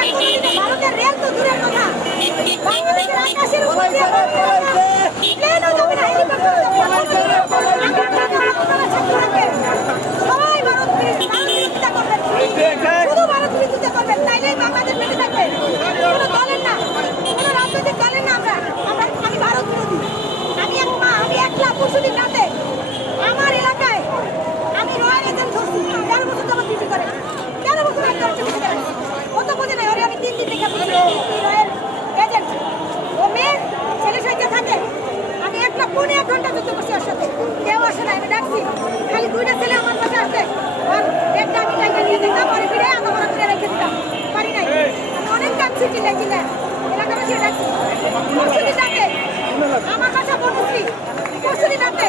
ভারতের রেল তো দূরের কথা, বাংলাদেশের আকাশের উপর দিয়ে প্লেনও যাবে না, হেলিকপ্টারও যাবে না। সবাই ভারত বিরোধিতা করবেন, শুধু ভারত বিরোধিতা করবেন, তাইলেই বাংলাদেশ বেঁচে থাকবে। কোনো দলের না, কোনো রাজনৈতিক দলের না। আমি ভারত বিরোধী। আমি এক মা, আমি একলা পরশুদিন রাতে আমার এলাকায় আমি রয়্যাল এজেন্ট ধরছি, 13 বছর যাবত ডিউটি করে, 13 বছর আগে ডিউটি করে। কত বোঝে নাই, ওরে আমি 3 দিন থেকে রয়্যাল এজেন্ট। ও মেয়ে ছেলে সঙ্গে থাকে, আমি একলা 1.5 ঘন্টা যুদ্ধ করছি ওর সাথে, কেউ আসে না। আমি ডাকছি, খালি 2টা ছেলে আমার কাছে আসছে, আর একটা আমি টাইকা নিয়ে দেখতাম, পরে ফিরে আমার ফিরে রেখে দিতাম, পারি নাই। আমি অনেক কাঁদছি, চিল্লাই চিল্লাই এলাকাবাসী ডাকছি। পরশুদিন রাতে আমার কাছে বলছি, পরশুদিন রাতে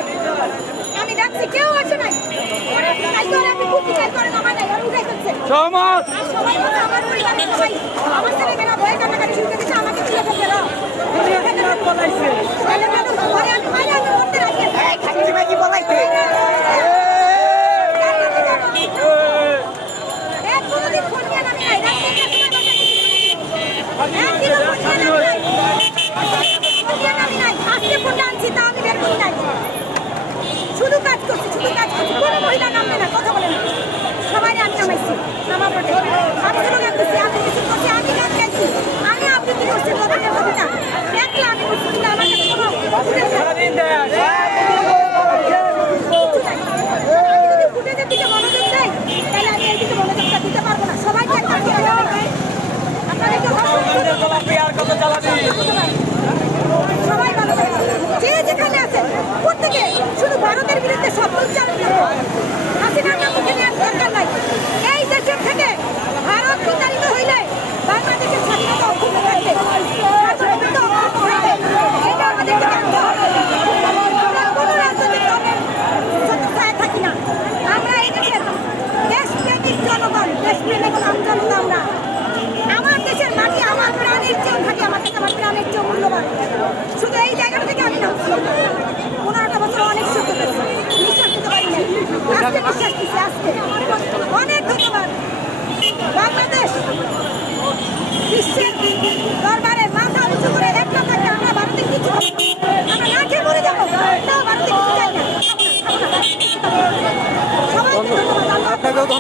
আমি ডাকছি, কেউ আসে নাই। আমি খুব বিচার করেন আমার নাই, আর উঠে ফেলছে সমাজ। সবাই বলছে আমার পরিবারের সবাই, আমার ছেলে মেয়েরা ভয়ে কান্নাকাটি শুরু করেছে, আমাকে ছেলে ফেলছে না। শুধু কাজ করছি, শুধু কাজ করছি, কোনো মহিলা নামবে না, কথা বলে না। সবাই আমি নামাইছি, নামার পরে আমি কোনো গান করছি, আমি কিছু করছি, আমি গান গাইছি, আমি আবৃত্তি করছি, রবীন্দ্র কবিতা একলা আমি করছি, কিন্তু আমার কাছে কোনো ফুটেজের দিকে মনোযোগ দেয়, তাহলে আমি এই দিকে মনোযোগটা দিতে পারবো না। সবাইকে একটা আপনাদেরকে সবাই ভালো থাকে, যে যেখানে আছে প্রত্যেকে শুধু ভারতের বিরুদ্ধে শব্দ উচ্চারণ করবো। হাসিনার নাম মুখে নেওয়ার দরকার নাই। এই দেশের থেকে ভারত বিতাড়িত হইলে বাংলাদেশের স্বাধীনতা অক্ষুণ্ণ থাকবে, সার্বভৌমত্ব অক্ষুণ্ণ থাকবে। এটা আমাদেরকে জানতে হবে। আমরা কোনো রাজনৈতিক দলের ছত্রছায়ায় থাকি না। আমরা এই দেশের দেশপ্রেমিক জনগণ, দেশপ্রেমিক আমজনতা। আমরা আমার দেশের মাটি আমার প্রাণের চেয়েও থাকি, আমার কাছে আমার প্রাণের চেয়েও মূল্যবান। শুধু এই জায়গাটা থেকে আমি নামছি, 15টা বছর অনেক সহ্য করেছি, বিশ্বাস করতে পারি না। আজকে বিশ্বাস দিচ্ছি, আজকে অনেক ধন্যবাদ। বাংলাদেশ বিশ্বের দরবারে